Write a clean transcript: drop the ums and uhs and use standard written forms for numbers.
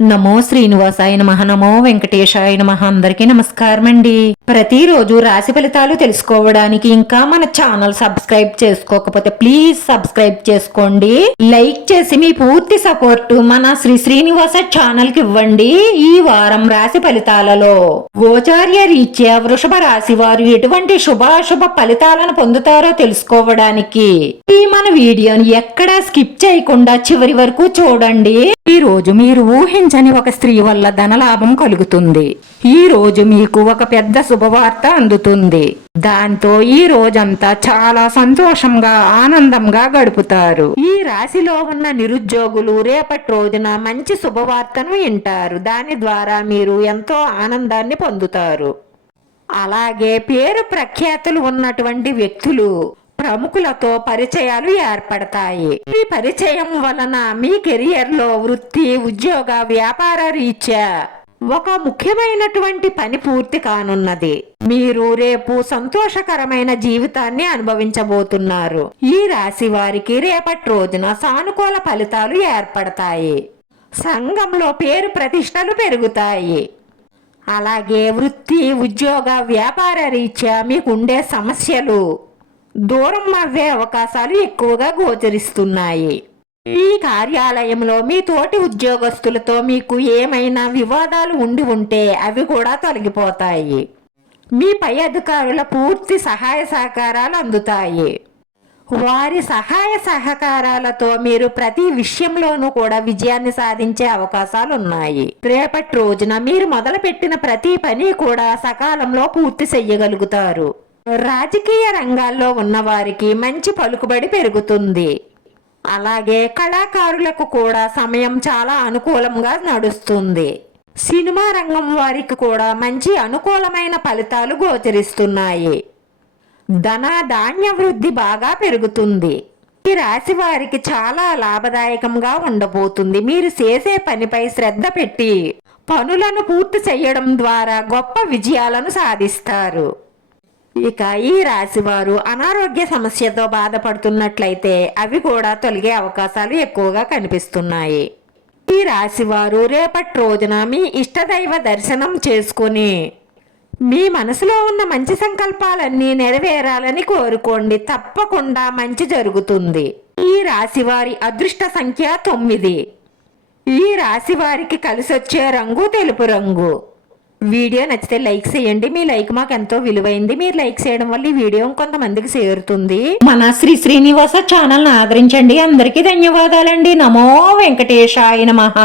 నమో శ్రీనివాసాయ నమః. నమో వెంకటేశాయ నమః. అందరికీ నమస్కారం అండి. ప్రతిరోజు రాశి ఫలితాలు తెలుసుకోవడానికి ఇంకా మన ఛానల్ సబ్స్క్రైబ్ చేసుకోకపోతే ప్లీజ్ సబ్స్క్రైబ్ చేసుకోండి. లైక్ చేసి మీ పూర్తి సపోర్ట్ మన శ్రీనివాస ఛానల్ కి ఇవ్వండి. ఈ వారం రాశి ఫలితాలలో గోచార్య రీత్యా వృషభ రాశి వారు ఎటువంటి శుభాశుభ ఫలితాలను పొందుతారో తెలుసుకోవడానికి ఈ మన వీడియోని ఎక్కడా స్కిప్ చేయకుండా చివరి వరకు చూడండి. ఈ రోజు మీరు ఊహించని ఒక స్త్రీ వల్ల ధనలాభం కలుగుతుంది. ఈ రోజు మీకు ఒక పెద్ద శుభవార్త అందుతుంది. దాంతో ఈ రోజంతా చాలా సంతోషంగా ఆనందంగా గడుపుతారు. ఈ రాశిలో ఉన్న నిరుద్యోగులు రేపటి రోజున మంచి శుభవార్తను వింటారు. దాని ద్వారా మీరు ఎంతో ఆనందాన్ని పొందుతారు. అలాగే పేరు ప్రఖ్యాతులు ఉన్నటువంటి వ్యక్తులు ప్రముఖులతో పరిచయాలు ఏర్పడతాయి. ఈ పరిచయం వలన మీ కెరియర్ లో వృత్తి, ఉద్యోగ, వ్యాపార రీత్యా ఒక ముఖ్యమైనటువంటి పని పూర్తి కానున్నది. మీరు రేపు సంతోషకరమైన జీవితాన్ని అనుభవించబోతున్నారు. ఈ రాశి వారికి రేపటి రోజున సానుకూల ఫలితాలు ఏర్పడతాయి. సంఘంలో పేరు ప్రతిష్టలు పెరుగుతాయి. అలాగే వృత్తి, ఉద్యోగ, వ్యాపార రీత్యా మీకుండే సమస్యలు దూరం అవ్వే అవకాశాలు ఎక్కువగా గోచరిస్తున్నాయి. ఈ కార్యాలయంలో మీ తోటి ఉద్యోగస్తులతో మీకు ఏమైనా వివాదాలు ఉంటే అవి కూడా తొలగిపోతాయి. మీ పై అధికారుల పూర్తి సహాయ సహకారాలు అందుతాయి. వారి సహాయ సహకారాలతో మీరు ప్రతి విషయంలోనూ కూడా విజయాన్ని సాధించే అవకాశాలు ఉన్నాయి. రేపటి రోజున మీరు మొదలుపెట్టిన ప్రతి పని కూడా సకాలంలో పూర్తి చెయ్యగలుగుతారు. రాజకీయ రంగాల్లో ఉన్న వారికి మంచి పలుకుబడి పెరుగుతుంది. అలాగే కళాకారులకు కూడా సమయం చాలా అనుకూలంగా నడుస్తుంది. సినిమా రంగం వారికి కూడా మంచి అనుకూలమైన ఫలితాలు గోచరిస్తున్నాయి. ధన ధాన్య వృద్ధి బాగా పెరుగుతుంది. ఈ రాశి వారికి చాలా లాభదాయకంగా ఉండబోతుంది. మీరు చేసే పనిపై శ్రద్ధ పెట్టి పనులను పూర్తి చేయడం ద్వారా గొప్ప విజయాలను సాధిస్తారు. ఇక ఈ రాశి వారు అనారోగ్య సమస్యతో బాధపడుతున్నట్లయితే అవి కూడా తొలగే అవకాశాలు ఎక్కువగా కనిపిస్తున్నాయి. ఈ రాశి వారు రేపటి రోజున మీ ఇష్టదైవ దర్శనం చేసుకుని మీ మనసులో ఉన్న మంచి సంకల్పాలన్నీ నెరవేరాలని కోరుకోండి. తప్పకుండా మంచి జరుగుతుంది. ఈ రాశి వారి అదృష్ట సంఖ్య 9. ఈ రాశి వారికి కలిసొచ్చే రంగు తెలుపు రంగు. వీడియో నచ్చితే లైక్ చేయండి. మీ లైక్ మాకు ఎంతో విలువైంది. మీరు లైక్ చేయడం వల్ల ఈ వీడియో కొంతమందికి చేరుతుంది. మన శ్రీనివాస ఛానల్ ఆదరించండి. అందరికీ ధన్యవాదాలండి. నమో వెంకటేశాయ నమః.